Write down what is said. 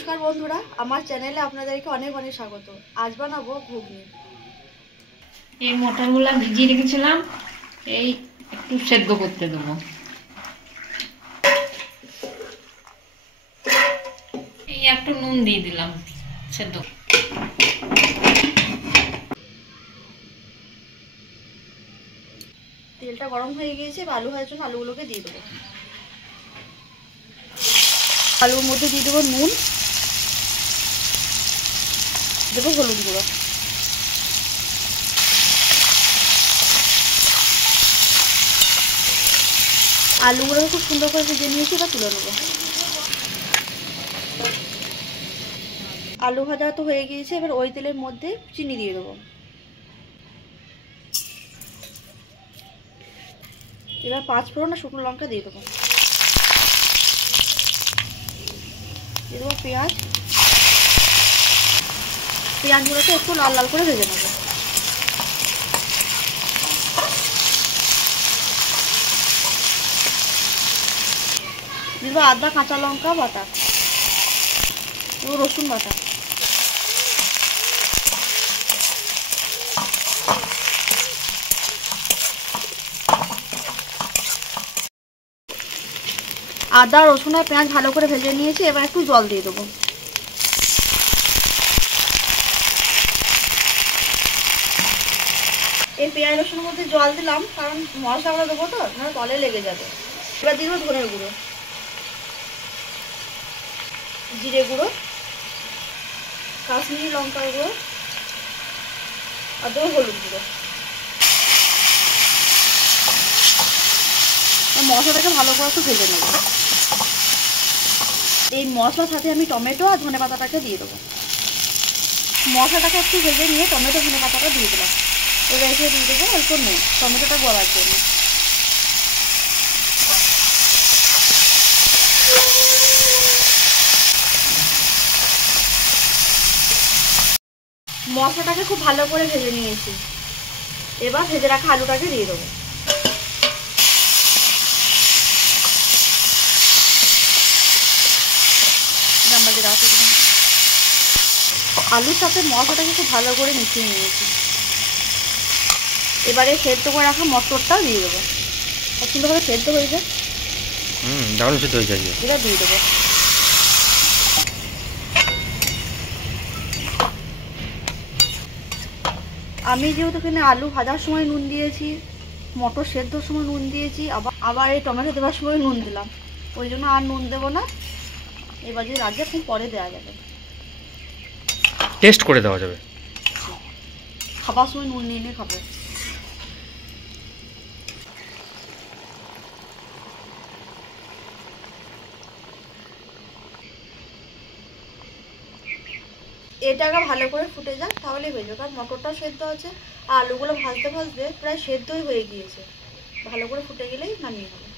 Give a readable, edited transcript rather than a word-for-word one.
নমস্কার বন্ধুরা, আমার চ্যানেলে আপনাদেরকে অনেক অনেক স্বাগত। আজ বানাবো ঘুগনি। এই মটরগুলো ভিজিয়ে রেখেছিলাম, এই একটু সেদ্ধ করতে দেবো। এই একটু নুন দিয়ে দিলাম সেদ্ধ। তেলটা গরম হয়ে গিয়েছে, আলু ভাজার জন্য আলুগুলোকে দিয়ে দেবো। আলুর মধ্যে দিয়ে দেবো নুন, দেবো হলুদ গুঁড়ো, আলুগুলোকে খুব সুন্দর করে ভেজে নিয়েছি, এবার তুলে নেবো। আলু ভাজা তো হয়ে গিয়েছে, এবার ওই তেলের মধ্যে চিনি দিয়ে দেবো। এবার 5 ফোড়ন আর শুকনো লঙ্কা দিয়ে দেবো। দিয়ে দেবো পেঁয়াজ। পেঁয়াজগুলোকে একটু লাল লাল করে ভেজে নেবো। দিব আদা কাঁচা লঙ্কা বাটা, রসুন বাটা, আদা রসুন আর পেঁয়াজ ভালো করে ভেজে নিয়েছি, এবার একটু জল দিয়ে দেবো। এই পেঁয়াজ রসুনের মধ্যে জল দিলাম কারণ মশলাগুলো দেবো তো, নাহলে তলে লেগে যাবে। এবার দিয়ে দেবো ধনের গুঁড়ো, জিরে গুঁড়ো, কাশ্মীরি লঙ্কার গুঁড়ো আর দেবো হলুদ গুঁড়ো। মশলাটাকে ভালো করে একটু ভেজে নেব। এই মশলার সাথে আমি টমেটো আর ধনে পাতাটাকে দিয়ে দেবো। মশলাটাকে একটু ভেজে নিয়ে টমেটো ধনে পাতাটা দিয়ে দিলাম। এবার এসে দিয়ে দেবো অল্প নুন, টমেটোটা গলার জন্য। মশলাটাকে খুব ভালো করে ভেজে নিয়েছি, এবার ভেজে রাখা আলুটাকে দিয়ে দেবো। আলুর সাথে মশলাটাকে খুব ভালো করে মিশিয়ে নিয়েছি। এবারে সেদ্ধ করে রাখা মটরটাও দিয়ে দেবো। সুন্দরভাবে সেদ্ধ হয়ে যায়, দারুণ সেদ্ধ হয়ে যায়। এবার দিয়ে দেবো। আমি যেহেতু এখানে আলু ভাজার সময় নুন দিয়েছি, মটর সেদ্ধর সময় নুন দিয়েছি, আবার এই টমেটো দেওয়ার সময় নুন দিলাম, ওই জন্য আর নুন দেবো না। এবার যদি রাজ্যে খুব পরে দেওয়া যাবে, টেস্ট করে দেওয়া যাবে। খাবার সময় নুন নিয়ে নিয়ে খাবে। এটাকে ভালো করে ফুটে যাক, তাহলেই হয়ে যাবে। কারণ মটরটাও সেদ্ধ আছে আর আলুগুলো ভাজতে ভাজতে প্রায় সেদ্ধই হয়ে গিয়েছে। ভালো করে ফুটে গেলেই নামিয়ে নেবো।